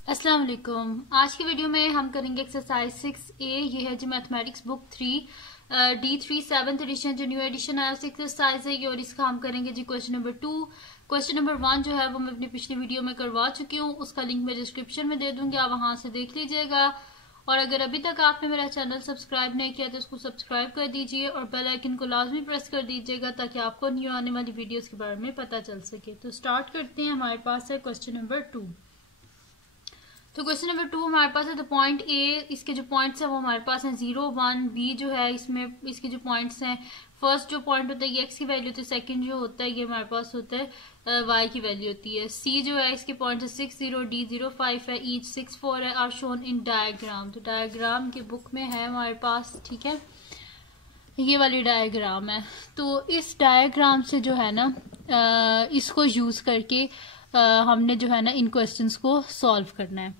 अस्सलाम वालेकुम। आज की वीडियो में हम करेंगे एक्सरसाइज 6A। ये है जी mathematics book 3 D3 7th edition, जो न्यू एडिशन आया उस एक्सरसाइज है ये, और इसका हम करेंगे जी क्वेश्चन नंबर 2। क्वेश्चन नंबर 1 जो है वो मैं अपनी पिछली वीडियो में करवा चुकी हूँ, उसका लिंक मैं डिस्क्रिप्शन में दे दूंगी, आप वहां से देख लीजिएगा। और अगर अभी तक आपने मेरा चैनल सब्सक्राइब नहीं किया तो उसको सब्सक्राइब कर दीजिए और बेल आइकन को लाजमी प्रेस कर दीजिएगा ताकि आपको न्यू आने वाली वीडियोस के बारे में पता चल सके। तो स्टार्ट करते हैं। हमारे पास है क्वेश्चन नंबर 2। तो क्वेश्चन नंबर 2 हमारे पास है द पॉइंट ए, इसके जो पॉइंट्स हैं वो हमारे पास हैं 0 1। बी जो है इसमें इसके जो पॉइंट्स हैं, फर्स्ट जो पॉइंट होता है ये एक्स की वैल्यू होती है, सेकंड जो होता है ये हमारे पास होता है वाई की वैल्यू होती है। सी जो है इसके पॉइंट है 6 0, डी 0 5 है, ईच 6 4 है, आर शोन इन डायग्राम। तो डायग्राम की बुक में है हमारे पास, ठीक है, ये वाली डायग्राम है। तो इस डायग्राम से जो है ना इसको यूज करके हमने जो है ना इन क्वेश्चंस को सॉल्व करना है।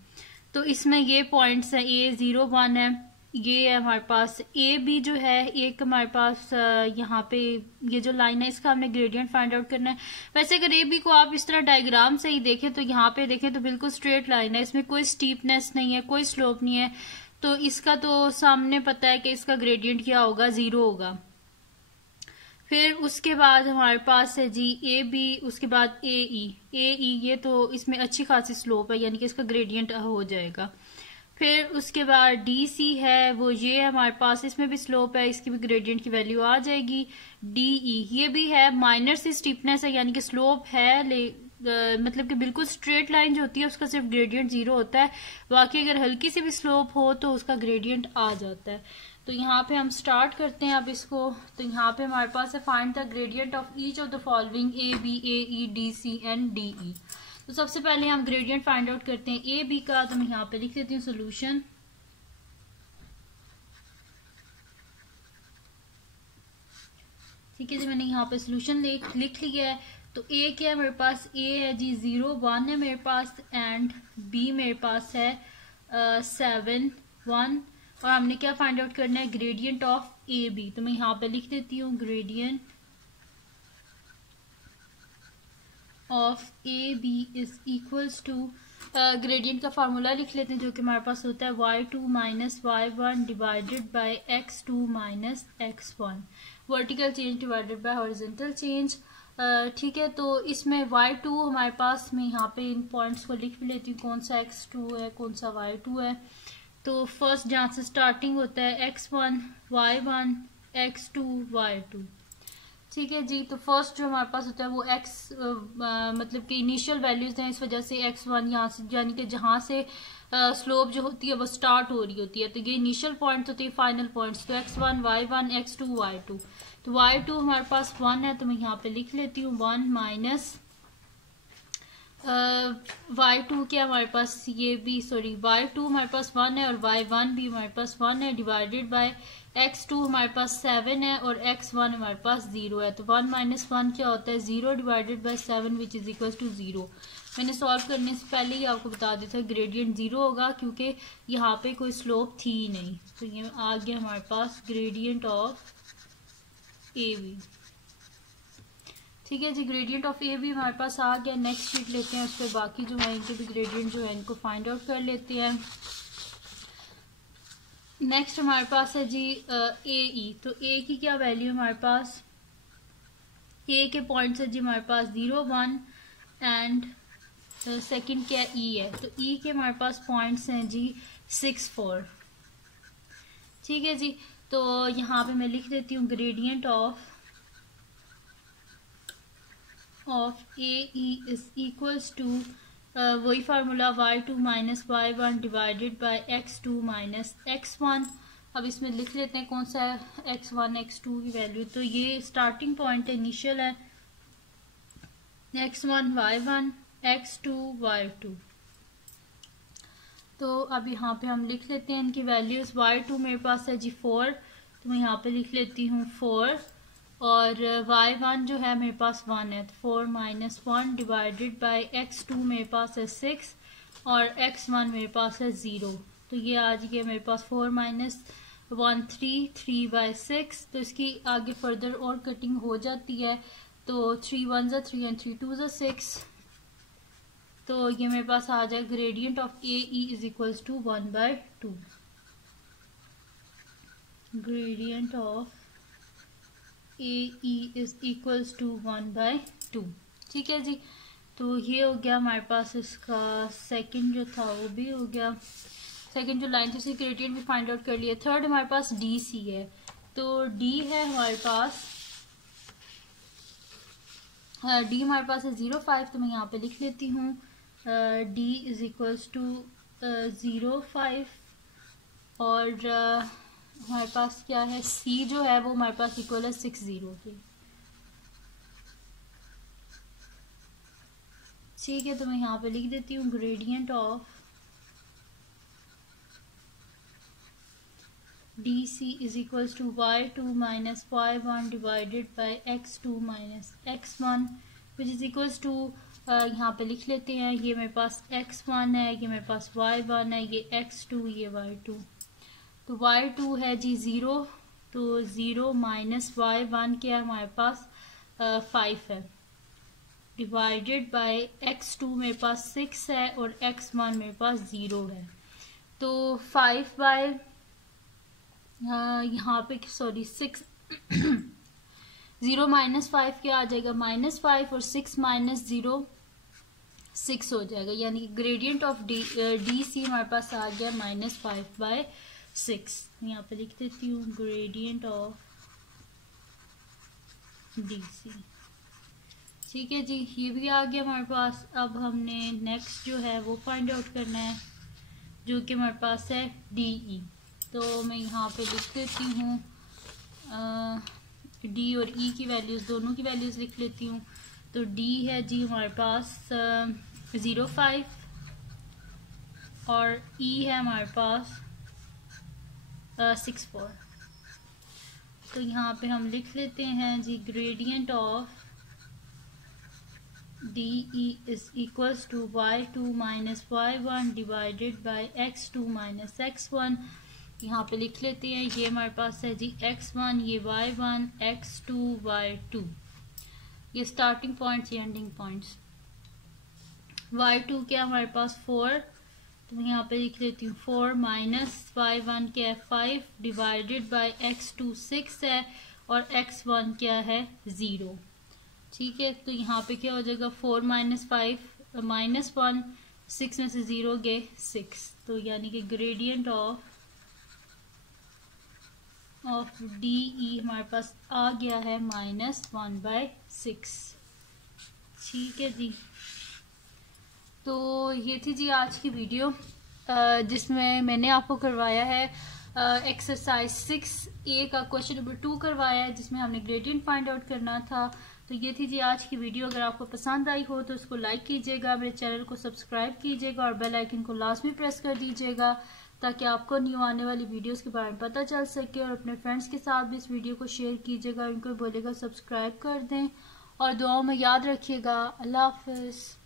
तो इसमें ये पॉइंट्स है, ए 0 1 है, ये है हमारे पास ए बी जो है एक हमारे पास यहाँ पे ये जो लाइन है इसका हमने ग्रेडियंट फाइंड आउट करना है। वैसे अगर ए बी को आप इस तरह डायग्राम से ही देखें तो यहाँ पे देखें तो बिल्कुल स्ट्रेट लाइन है, इसमें कोई स्टीपनेस नहीं है, कोई स्लोप नहीं है। तो इसका तो सामने पता है कि इसका ग्रेडियंट क्या होगा, 0 होगा। फिर उसके बाद हमारे पास है जी ए बी, उसके बाद ए ई ये तो इसमें अच्छी खासी स्लोप है, यानी कि इसका ग्रेडियंट हो जाएगा। फिर उसके बाद डी सी है वो ये है हमारे पास, इसमें भी स्लोप है, इसकी भी ग्रेडियंट की वैल्यू आ जाएगी। डी ई ये भी है, माइनर सी स्टीपनेस है यानी कि स्लोप है, मतलब कि बिल्कुल स्ट्रेट लाइन जो होती है उसका सिर्फ ग्रेडियंट 0 होता है, बाकी अगर हल्की सी भी स्लोप हो तो उसका ग्रेडियंट आ जाता है। तो यहाँ पे हम स्टार्ट करते हैं अब इसको। तो यहाँ पे हमारे पास है find the gradient of each of the following A B A E D C and D E. तो सबसे पहले हम ग्रेडियंट फाइंड आउट करते हैं ए बी का। तो मैं यहाँ पे लिख देती हूँ सोल्यूशन। ठीक है जी, मैंने यहाँ पे सोल्यूशन लिख लिया है। तो ए क्या है मेरे पास, ए है जी 0 1 है मेरे पास, एंड बी मेरे पास है 7 1। और हमने क्या फाइंड आउट करना है, ग्रेडियंट ऑफ ए बी। तो मैं यहाँ पे लिख देती हूँ gradient of A B is equals to, gradient का फार्मूला लिख लेते हैं जो कि हमारे पास होता है y2 minus y1 divided by x2 minus x1, vertical change divided by horizontal change. ठीक है, तो इसमें y2 हमारे पास, मैं यहाँ पे इन पॉइंट्स को लिख भी लेती हूँ कौन सा x2 है कौन सा y2 है। तो फर्स्ट जहाँ से स्टार्टिंग होता है x1 y1 x2 y2। ठीक है जी, तो फर्स्ट जो हमारे पास होता है वो x मतलब कि इनिशियल वैल्यूज हैं, इस वजह से x1 यहाँ से यानी कि जहाँ से स्लोप जो होती है वो स्टार्ट हो रही होती है, तो ये इनिशियल पॉइंट होती है, फाइनल पॉइंट्स। तो x1 y1 x2 y2। तो y2 हमारे पास 1 है, तो मैं यहाँ पे लिख लेती हूँ 1 माइनस y2 क्या हमारे पास, ये भी सॉरी y2 हमारे पास 1 है और y1 भी हमारे पास 1 है, डिवाइडेड बाय x2 हमारे पास 7 है और x1 हमारे पास 0 है। तो 1 माइनस 1 क्या होता है, 0 divided by 7 which is equal to 0। मैंने सॉल्व करने से पहले ही आपको बता दिया था ग्रेडियंट 0 होगा क्योंकि यहाँ पे कोई स्लोप थी ही नहीं। तो ये आ गया हमारे पास ग्रेडियंट ऑफ ए बी। ठीक है जी, ग्रेडियंट ऑफ ए भी हमारे पास आ गया। नेक्स्ट शीट लेते हैं, उस पर बाकी जो है इनके भी ग्रेडियंट जो है इनको फाइंड आउट कर लेते हैं। नेक्स्ट हमारे पास है जी ए ई। तो ए की क्या वैल्यू हमारे पास, ए के पॉइंट्स है जी हमारे पास 0 1 एंड सेकंड क्या ई है। तो ई के हमारे पास पॉइंट्स हैं जी 6 4। ठीक है जी, तो यहाँ पे मैं लिख देती हूँ gradient of A E is equals to वही formula y2 minus y1 divided by x2 minus x1। अब इसमें लिख लेते हैं कौन सा है, x1 x2 की वैल्यू। तो ये स्टार्टिंग पॉइंट है, इनिशियल है, x1 y1 x2 y2। तो अब यहाँ पे हम लिख लेते हैं इनकी वैल्यूज। y2 मेरे पास है जी 4, तो मैं यहाँ पे लिख लेती हूँ 4, और y1 जो है मेरे पास 1 है, तो 4 माइनस 1 डिवाइडेड बाय x2 मेरे पास है 6 और x1 मेरे पास है 0। तो ये आ गया मेरे पास 4 माइनस 1 3 बाय 6। तो इसकी आगे फर्दर और कटिंग हो जाती है, तो 3 1 3 एंड 3 2 6। तो ये मेरे पास आ जाए gradient of A E is equals to 1/2। Gradient of A E is equals to 1/2। ठीक है जी। तो ये हो गया हमारे पास इसका सेकंड जो था वो भी हो गया। सेकंड जो लाइन थी उसकी ग्रेडियंट भी फाइंड आउट कर लिया। थर्ड हमारे पास डी सी है। तो डी है हमारे पास, डी हमारे पास है 0.5, तो मैं यहाँ पे लिख लेती हूँ डी इज इक्वल्स टू 0.5 और हमारे पास क्या है, सी जो है वो हमारे पास इक्वल है 60 के। ठीक है, तो मैं यहाँ पे लिख देती हूँ gradient of D C is equals to y2 minus y1 divided by x2 minus x1 which is equals to, यहाँ पे लिख लेते हैं, ये मेरे पास x1 है, ये मेरे पास y1 है, ये x2, ये y2। तो y2 है जी 0, तो 0 माइनस y1 क्या है हमारे पास 5 है, डिवाइडेड बाय x2 मेरे पास 6 है और x1 मेरे पास 0 है। तो 5 बाय यहाँ पे सॉरी 6 0 माइनस 5 क्या आ जाएगा -5 और 6 माइनस 0 6 हो जाएगा, यानी कि ग्रेडियंट ऑफ डी सी हमारे पास आ गया -5/6। यहाँ पे लिख देती हूँ ग्रेडियंट ऑफ डी सी। ठीक है जी, ये भी आ गया हमारे पास। अब हमने नेक्स्ट जो है वो फाइंड आउट करना है, जो कि हमारे पास है डी ई। तो मैं यहाँ पे लिख देती हूँ डी और ई की वैल्यूज़, दोनों की वैल्यूज़ लिख लेती हूँ। तो डी है जी हमारे पास 0.5 और ई है हमारे पास 6.4। तो यहाँ पे हम लिख लेते हैं जी gradient of D E is equals to y2 minus y1 divided by x2 minus x1। यहाँ पे लिख लेते हैं, ये हमारे पास है जी x1, ये y1, x2, y2, ये स्टार्टिंग पॉइंट्स, ये एंडिंग पॉइंट्स। y2 क्या हमारे पास 4, तो मैं यहाँ पे लिख लेती हूँ 4 माइनस y1 क्या है 5 डिवाइडेड बाय x2 6 है और x1 क्या है 0। ठीक है, तो यहाँ पे क्या हो जाएगा 4 माइनस 5 -1, 6 में से 0 गए 6, तो यानी कि ग्रेडियंट ऑफ डी ई हमारे पास आ गया है -1/6। ठीक है जी, तो ये थी जी आज की वीडियो जिसमें मैंने आपको करवाया है एक्सरसाइज 6A का क्वेश्चन नंबर 2 करवाया है, जिसमें हमने ग्रेडियंट फाइंड आउट करना था। तो ये थी जी आज की वीडियो। अगर आपको पसंद आई हो तो उसको लाइक कीजिएगा, मेरे चैनल को सब्सक्राइब कीजिएगा और बेल आइकन को लाजमी प्रेस कर दीजिएगा ताकि आपको न्यू आने वाली वीडियोस के बारे में पता चल सके। और अपने फ्रेंड्स के साथ भी इस वीडियो को शेयर कीजिएगा, उनको बोलेगा सब्सक्राइब कर दें और दुआओं में याद रखिएगा। अल्लाह हाफिज़।